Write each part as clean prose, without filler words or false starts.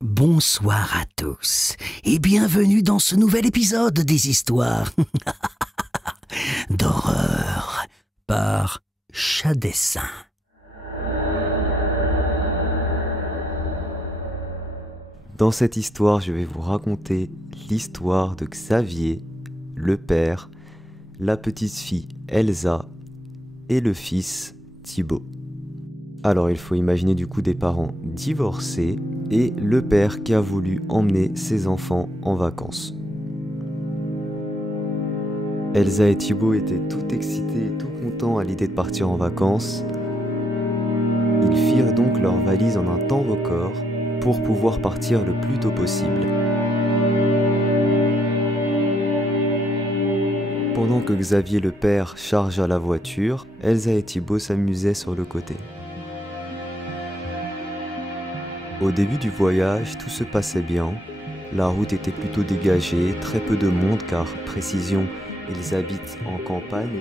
Bonsoir à tous et bienvenue dans ce nouvel épisode des histoires d'horreur par Chadessin. Dans cette histoire, je vais vous raconter l'histoire de Xavier, le père, la petite-fille Elsa et le fils Thibaut. Alors il faut imaginer du coup des parents divorcés et le père qui a voulu emmener ses enfants en vacances. Elsa et Thibaut étaient tout excités et tout contents à l'idée de partir en vacances. Ils firent donc leur valise en un temps record pour pouvoir partir le plus tôt possible. Pendant que Xavier le père chargea la voiture, Elsa et Thibaut s'amusaient sur le côté. Au début du voyage, tout se passait bien. La route était plutôt dégagée, très peu de monde car, précision, ils habitent en campagne.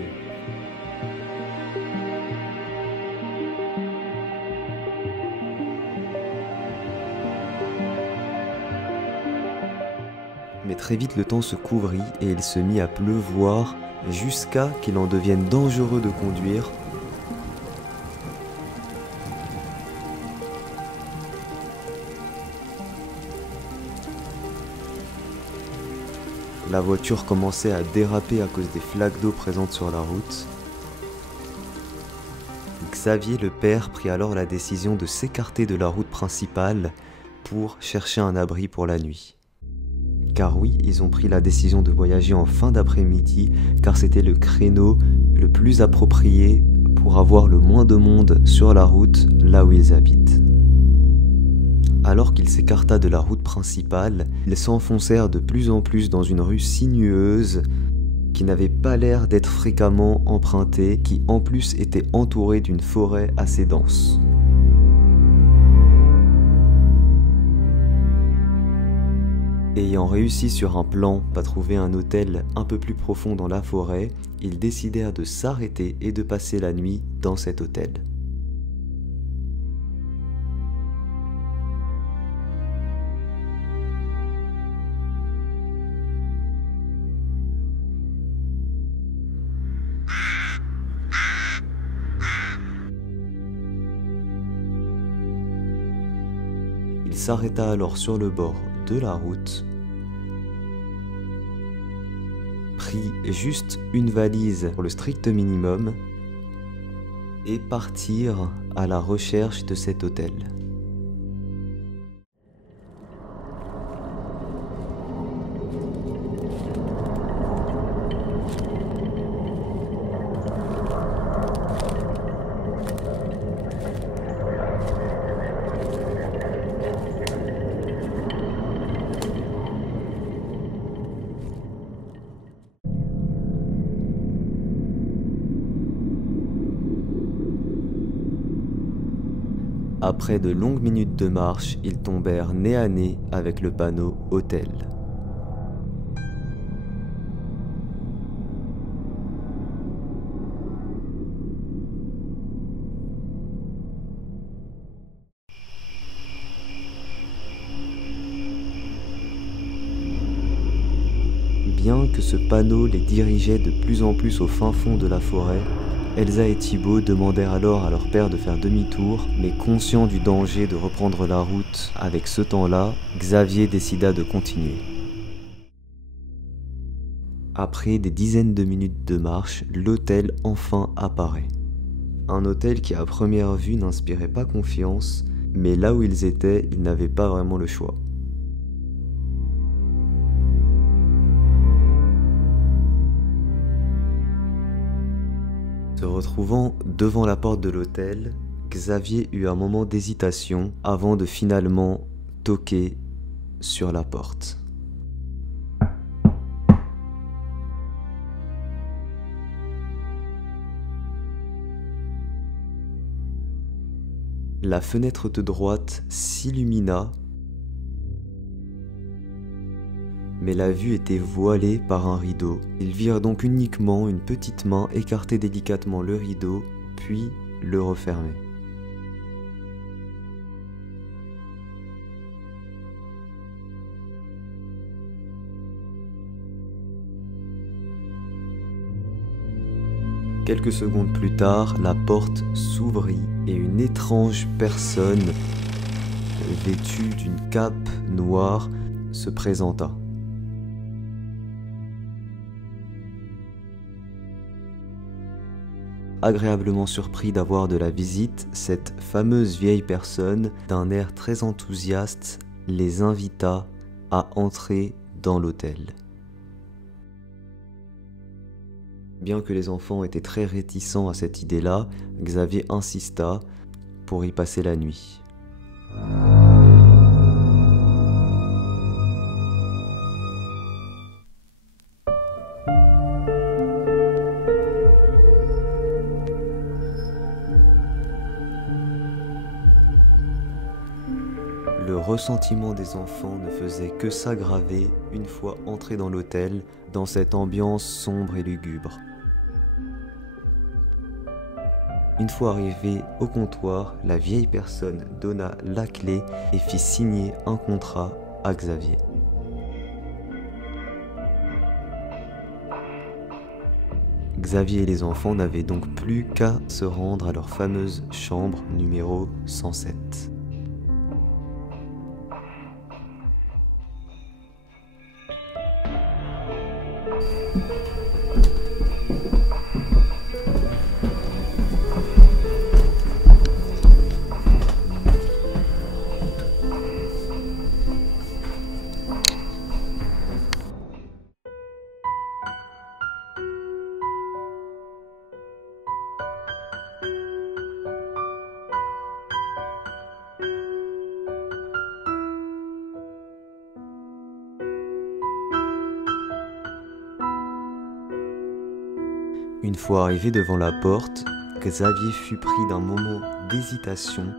Mais très vite le temps se couvrit et il se mit à pleuvoir jusqu'à qu'il en devienne dangereux de conduire. La voiture commençait à déraper à cause des flaques d'eau présentes sur la route. Xavier le père prit alors la décision de s'écarter de la route principale pour chercher un abri pour la nuit. Car oui, ils ont pris la décision de voyager en fin d'après-midi car c'était le créneau le plus approprié pour avoir le moins de monde sur la route là où ils habitent. Alors qu'il s'écarta de la route principale, ils s'enfoncèrent de plus en plus dans une rue sinueuse qui n'avait pas l'air d'être fréquemment empruntée, qui en plus était entourée d'une forêt assez dense. Ayant réussi sur un plan à trouver un hôtel un peu plus profond dans la forêt, ils décidèrent de s'arrêter et de passer la nuit dans cet hôtel. Il s'arrêta alors sur le bord de la route, prit juste une valise pour le strict minimum et partirent à la recherche de cet hôtel. Après de longues minutes de marche, ils tombèrent nez à nez avec le panneau « Hôtel ». Bien que ce panneau les dirigeait de plus en plus au fin fond de la forêt, Elsa et Thibaut demandèrent alors à leur père de faire demi-tour, mais conscient du danger de reprendre la route avec ce temps-là, Xavier décida de continuer. Après des dizaines de minutes de marche, l'hôtel enfin apparaît. Un hôtel qui à première vue n'inspirait pas confiance, mais là où ils étaient, ils n'avaient pas vraiment le choix. Se retrouvant devant la porte de l'hôtel, Xavier eut un moment d'hésitation avant de finalement toquer sur la porte. La fenêtre de droite s'illumina, mais la vue était voilée par un rideau. Ils virent donc uniquement une petite main écarter délicatement le rideau, puis le refermer. Quelques secondes plus tard, la porte s'ouvrit et une étrange personne, vêtue d'une cape noire, se présenta. Agréablement surpris d'avoir de la visite, cette fameuse vieille personne, d'un air très enthousiaste, les invita à entrer dans l'hôtel. Bien que les enfants étaient très réticents à cette idée-là, Xavier insista pour y passer la nuit. Le ressentiment des enfants ne faisait que s'aggraver une fois entrés dans l'hôtel, dans cette ambiance sombre et lugubre. Une fois arrivés au comptoir, la vieille personne donna la clé et fit signer un contrat à Xavier. Xavier et les enfants n'avaient donc plus qu'à se rendre à leur fameuse chambre numéro 107. Une fois arrivé devant la porte, Xavier fut pris d'un moment d'hésitation,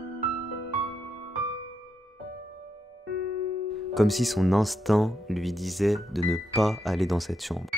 comme si son instinct lui disait de ne pas aller dans cette chambre.